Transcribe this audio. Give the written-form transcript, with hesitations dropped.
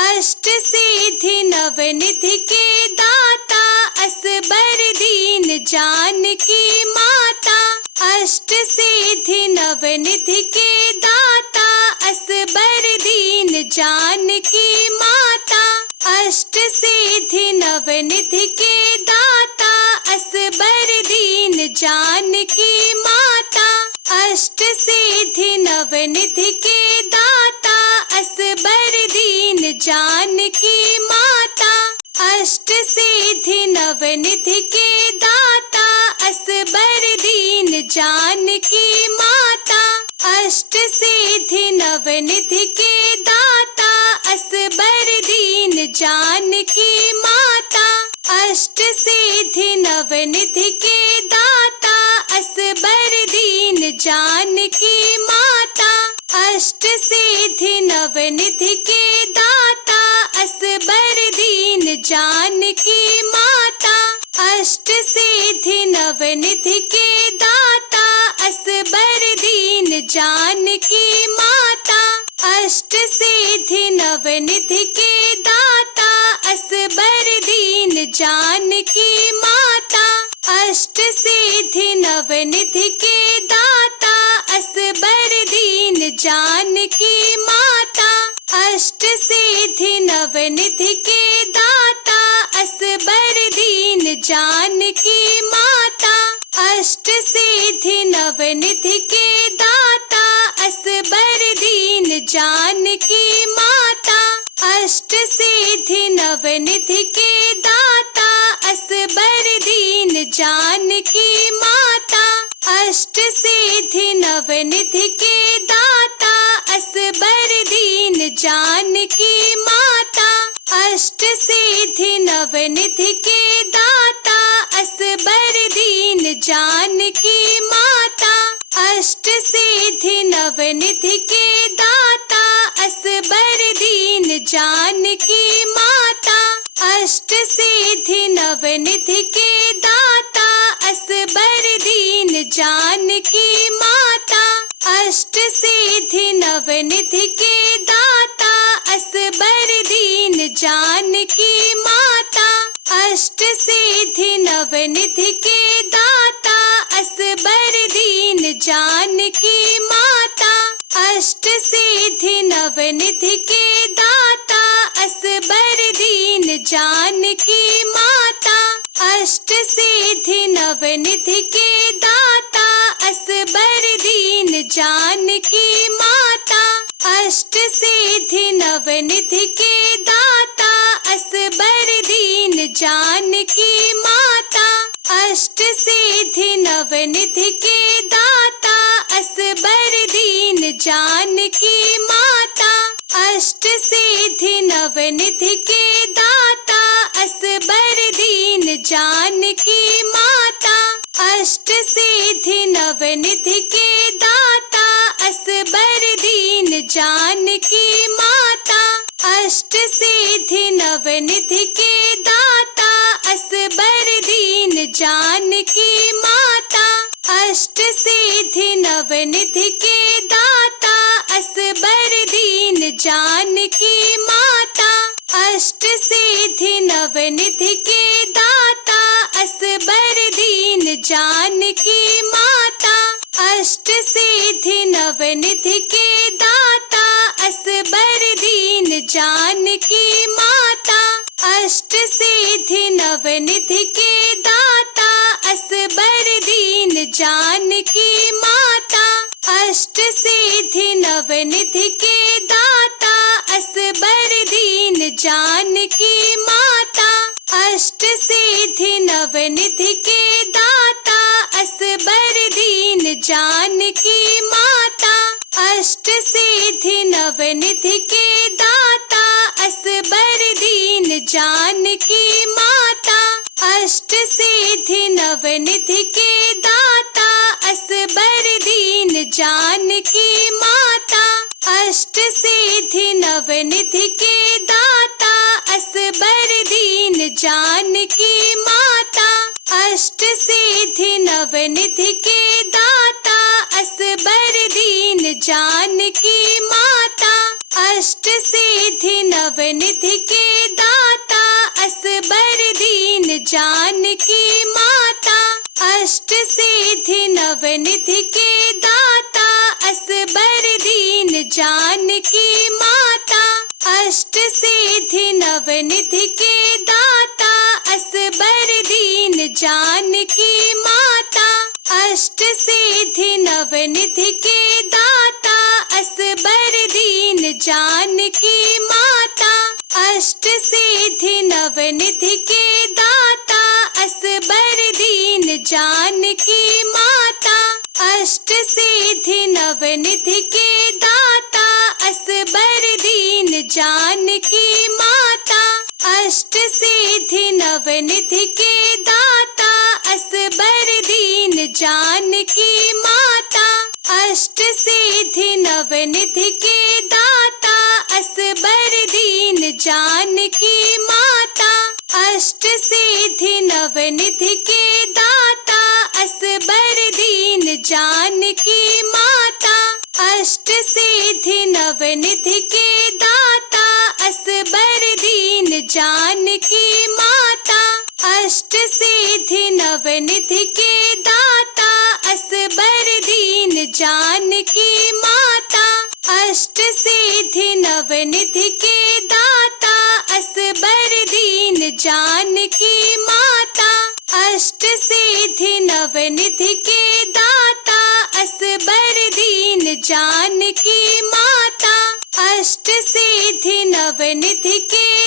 अष्ट सिद्धि नवनिधि के दाता असबर दीन जानकी माता। अष्ट सिद्धि नवनिधि के दाता असबर दीन जानकी माता। अष्ट सिद्धि नवनिधि के दाता असबर दीन जानकी माता। अष्ट सिद्धि नवनिधि के दाता असबर दीन जानकी माता। अष्ट सिद्धि नवनिधि के दाता असबर दीन जानकी माता। अष्ट सिद्धि नवनिधि के दाता असबर दीन जानकी माता। अष्ट सिद्धि नवनिधि के दाता असबर दीन जानकी माता। अष्ट सिद्धि नवनिधि के दाता असबर दीन जानकी माता। अष्ट सिद्धि नवनिधि के दाता असबर दीन जानकी माता। अष्ट सिद्धि नवनिधि के दाता असबर दीन जानकी माता। अष्ट सिद्धि नवनिधि के दाता असबर दीन जानकी माता। अष्ट सिद्धि नवनिधि के दाता असबर दीन जानकी माता। अष्ट सिद्धि नवनिधि के दाता असबर दीन जानकी माता। अष्ट सिद्धि नवनिधि के दाता असबर दीन जानकी माता। अष्ट सिद्धि नवनिधि के दाता असबर दीन जानकी माता। अष्ट सिद्धि नवनिधि के दाता असबर दीन जानकी माता। अष्ट सिद्धि नवनिधि के दाता असबर दीन जानकी माता। अष्ट सिद्धि नवनिधि के दाता असबर दीन जानकी माता। अष्ट सिद्धि नवनिधि के दाता असबर दीन जानकी माता। अष्ट सिद्धि नवनिधि के दाता असबर दीन जानकी माता। अष्ट सिद्धि नवनिधि के दाता असबर दीन जानकी माता। अष्ट सिद्धि नवनिधि के दाता असबर दीन जानकी माता। अष्ट सिद्धि नवनिधि के दाता असबर दीन जानकी माता। अष्ट सिद्धि नवनिधि के दाता असबर दीन जानकी माता। अष्ट सिद्धि नवनिधि के दाता असबर दीन जानकी माता। अष्ट सिद्धि नवनिधि के दाता असबर दीन जानकी माता। अष्ट सिद्धि नवनिधि के दाता असबर दीन जानकी माता। अष्ट सिद्धि नवनिधि के दाता असबर दीन जानकी माता। अष्ट सिद्धि नवनिधि के दाता असबर दीन जानकी माता। अष्ट सिद्धि नवनिधि के दाता असबर दीन जानकी माता। अष्ट सिद्धि नवनिधि के दाता असबर दीन जानकी माता। अष्ट सिद्धि नवनिधि के दाता असबर दीन जानकी माता। अष्ट सिद्धि नवनिधि के दाता असबर दीन जानकी माता। अष्ट सिद्धि नवनिधि के दाता असबर दीन जानकी माता। अष्ट सिद्धि नवनिधि के दाता असबर दीन जानकी माता। अष्ट सिद्धि नवनिधि के दाता असबर दीन जानकी माता। अष्ट सिद्धि नवनिधि के दाता असबर दीन जानकी माता। अष्ट सिद्धि नव नवनिधि के दाता असबर दीन जानकी माता अष्ट सिद्धि नवनिधि के दाता असबर दीन जानकी माता अष्ट सिद्धि नवनिधि के दाता असबर दीन जानकी माता अष्ट सिद्धि नवनिधि के दाता असबर दीन जानकी माता अष्ट सिद्धि नवनिधि के दाता असबर दीन जानकी माता अष्ट सिद्धि नवनिधि के दाता असबर दीन जानकी माता अष्ट सिद्धि नवनिधि के दाता असबर दीन जानकी माता अष्ट सिद्धि नवनिधि के दाता असबर दीन जानकी माता अष्ट सिद्धि नवनिधि के दाता असबर दीन जानकी माता अष्ट सिद्धि नवनिधि के दाता असबर दीन जानकी माता अष्ट सिद्धि नवनिधि के दाता असबर दीन जानकी माता अष्ट सिद्धि नवनिधि के दाता असबर दीन जानकी माता अष्ट सिद्धि नवनिधि के दाता असबर दीन जानकी माता अष्ट सिद्धि नवनिधि के